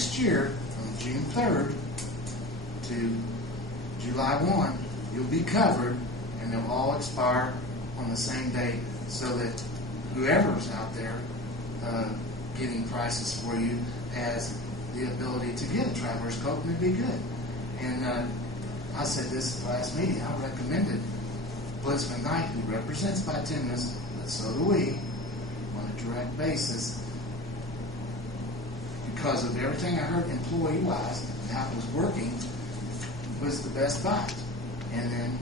next year, from June 3rd to July 1, you'll be covered, and they'll all expire on the same day, so that whoever's out there getting prices for you has the ability to get a traveler's coat, and it'd be good. And I said this at the last meeting. I recommended Bliss McKnight, who represents bituminous, but so do we, on a direct basis, because of everything I heard employee-wise and how it was working, was the best buy. And then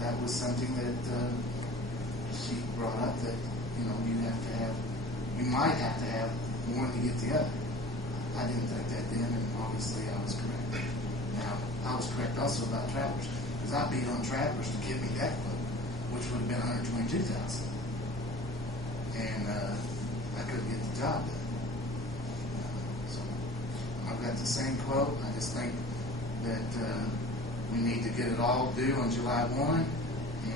that was something that she brought up, that you might have to have one to get the other. I didn't think that then, and obviously I was correct. Now, I was correct also about Travelers, because I beat on Travelers to give me that quote, which would have been $122,000. And I couldn't get the job done. So I've got the same quote. I just think that we need to get it all due on July 1,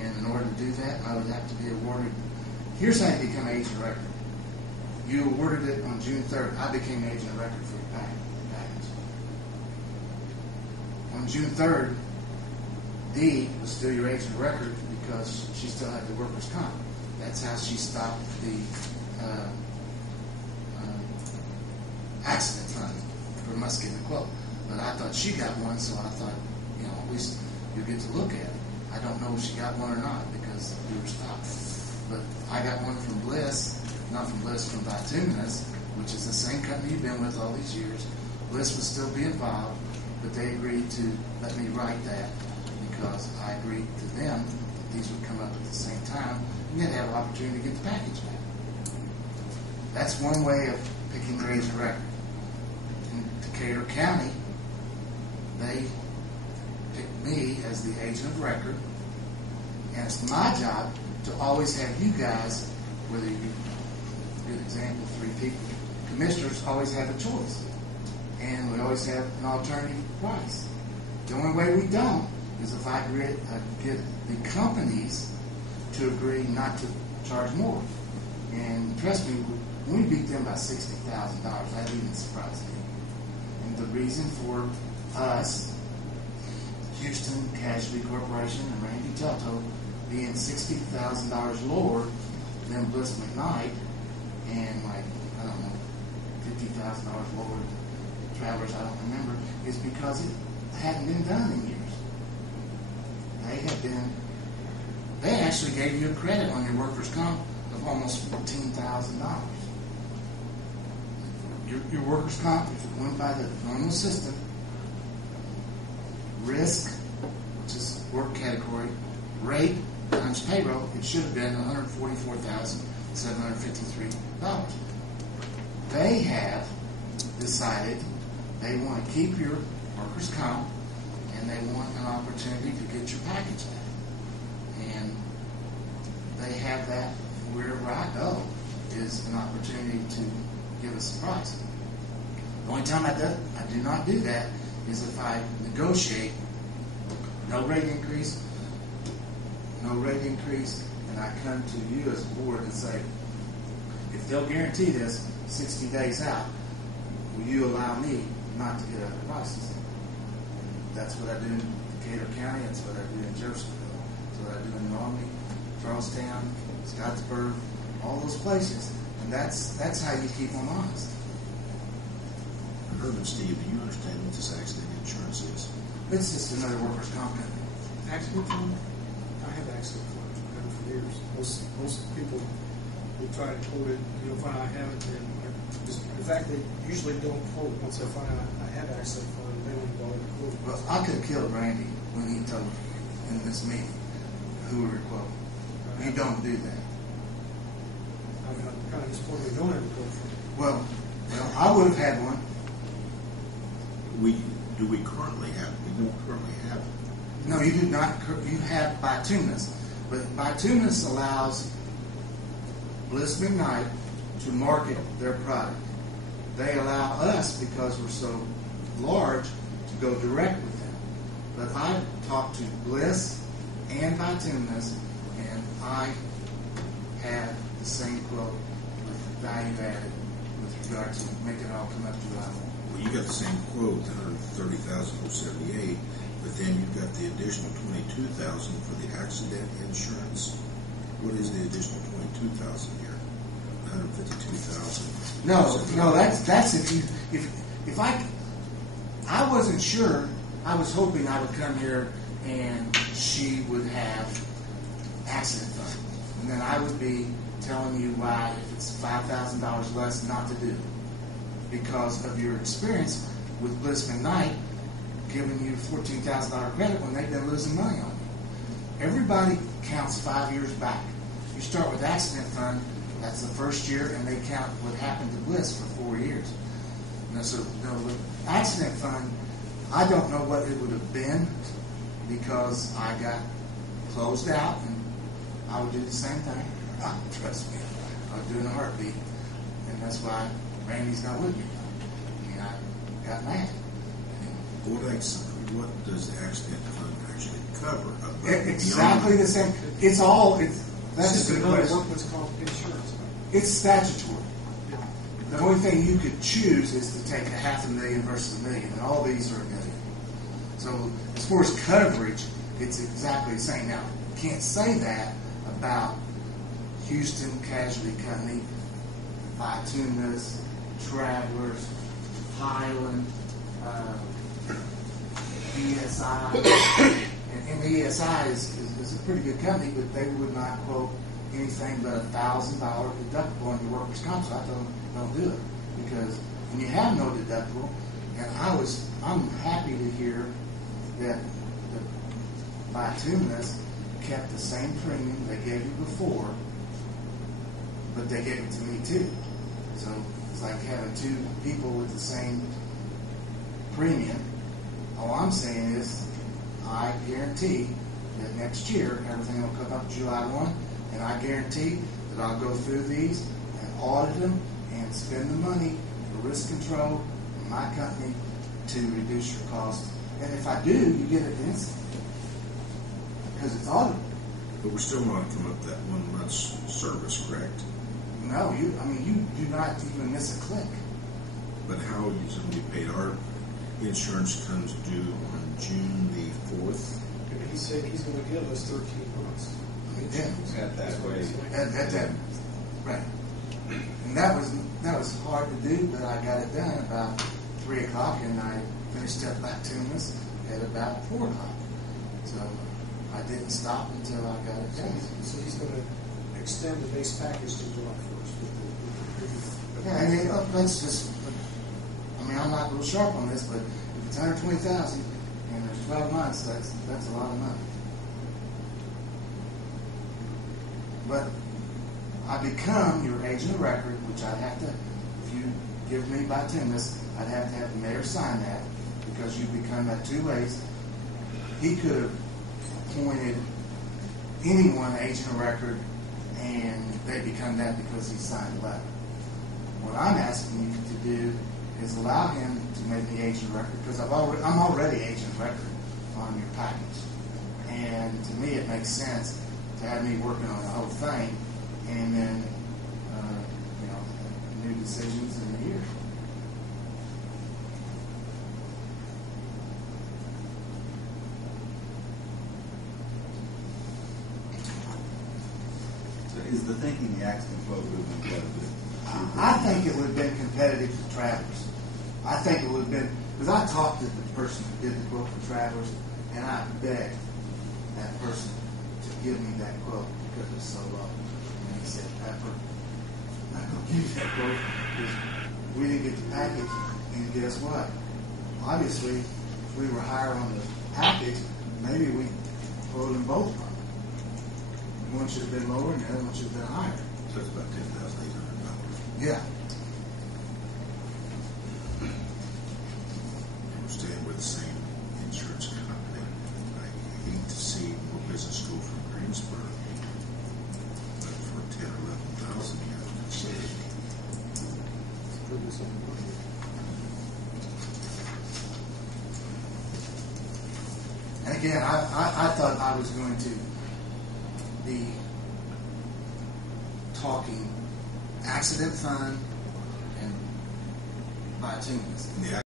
and in order to do that, I would have to be awarded. Here's how you become agent of record. You awarded it on June 3rd. I became agent of record for your package. On June 3rd, Dee was still your agent of record because she still had the workers' comp. That's how she stopped the accident fund for us getting the quote. But I thought she got one, so I thought, at least you get to look at it. I don't know if she got one or not because we were stopped. But I got one from Bliss, not from Bliss, from Bituminous, which is the same company you've been with all these years. Bliss would still be involved, but they agreed to let me write that because I agreed to them that these would come up at the same time, and they'd have an opportunity to get the package back. That's one way of picking your agent record. In Decatur County, they picked me as the agent of record, and it's my job to always have you guys, whether you, for example, 3 people, commissioners always have a choice, and we always have an alternative price. The only way we don't is if I get the companies to agree not to charge more. And trust me, we beat them by $60,000. That didn't surprise me. And the reason for us, Houston Casualty Corporation and Randy Telto, being $60,000 lower than Bliss McKnight, and $50,000 lower than Travelers, I don't remember, is because it hadn't been done in years. They actually gave you a credit on your workers' comp of almost $14,000. Your workers' comp, if it went by the normal system, risk, which is work category, rate times payroll, it should have been $144,753. They have decided they want to keep your workers' comp, and they want an opportunity to get your package back. And they have that wherever I go is an opportunity to give us a price. The only time I do not do that is if I negotiate no rate increase, and I come to you as a board and say, if they'll guarantee this 60 days out, will you allow me not to get other prices? That's what I do in Decatur County. That's what I do in Jeffersonville. That's what I do in Romney, Charlestown, Scottsburg, all those places. And that's how you keep them honest. Herman, Steve, do you understand what this accident insurance is? It's just another workers' comp company. Accident fund? I have accident funds. I've had it for years. Most people will try to quote it, find out I have it, and in fact, they usually don't quote once they find out I have accident fund. They don't bother to quote. Well, I could have killed Randy when he told me in this meeting who we were quoting. You don't do that. I'm kind of disappointed we don't have a quote for it. Well, I would have had one. We don't currently have. No, you do not. You have bituminous, but bituminous allows Bliss McKnight to market their product. They allow us, because we're so large, to go direct with them. But I talked to Bliss and bituminous, and I had the same quote with value added with regard to making it all come up July 1. Well, you got the same quote, $130,078, but then you've got the additional $22,000 for the accident insurance. What is the additional $22,000 here? $152,000. No, that's if I wasn't sure. I was hoping I would come here and she would have accident fund, and then I would be telling you why, if it's $5,000 less, not to do it because of your experience with Bliss McKnight giving you $14,000 credit when they've been losing money on you. Everybody counts 5 years back. You start with accident fund. That's the first year, and they count what happened to Bliss for 4 years. So with accident fund, I don't know what it would have been because I got closed out, and I would do the same thing. Trust me, I would do it in a heartbeat, and that's why Randy's not with me now. I mean, I got mad. What does the accident fund actually cover? Exactly the same. That's a good question. What's called insurance. It's statutory. The only thing you could choose is to take $500,000 versus $1 million, and all these are $1 million. So as far as coverage, it's exactly the same. Now, you can't say that about Houston Casualty Company, Bituminous, Travelers, Highland, ESI. And ESI is a pretty good company, but they would not quote anything but $1,000 deductible on your workers' comp. So I told them, don't do it, because when you have no deductible, and I'm happy to hear that Bituminous kept the same premium they gave you before, but they gave it to me too. So it's like having two people with the same premium. All I'm saying is, I guarantee that next year everything will come up July 1, and I guarantee that I'll go through these and audit them and spend the money for risk control in my company to reduce your costs. And if I do, you get it instantly because it's audited. But we're still not come up that 1 month's service, correct? No, you do not even miss a click. But how are you going to be paid? Our insurance comes due on June the 4th. He said he's going to give us 13 months. Yeah. At that rate. At that, right. And that was hard to do, but I got it done about 3 o'clock, and I finished up Bituminous at about 4 o'clock. So I didn't stop until I got it done. So he's going to extend the base package to July 1st. Yeah, I mean, let's just. I mean, I'm not real sharp on this, but if it's $120,000 and there's 12 months, that's a lot of money. But I become your agent of record, which I'd have to, if you give me Bituminous, I'd have to have the mayor sign that, because you become that 2 ways. He could have appointed anyone agent of record, and they become that because he signed a letter. What I'm asking you to do is allow him to make me agent of record, because I'm already agent of record on your package. And to me, it makes sense to have me working on the whole thing, and then new decisions in a year. So is the thinking the accident quote would have been competitive? I think it would have been competitive for Travelers. I think it would have been, because I talked to the person who did the quote for Travelers, and I begged that person to give me that quote because it was so low. And he said, Pepper, I'm not going to give you that quote because we didn't get the package. And guess what? Obviously, if we were higher on the package, maybe we quoted them both wrong. One should have been lower and the other one should have been higher. So it's about $10,800. Yeah. We're staying with the same insurance company. I hate to see more business go from Greensburg, but for 10 or 11,000, you have to say. And again, I thought I was going to be talking accident fund and by tunes. And the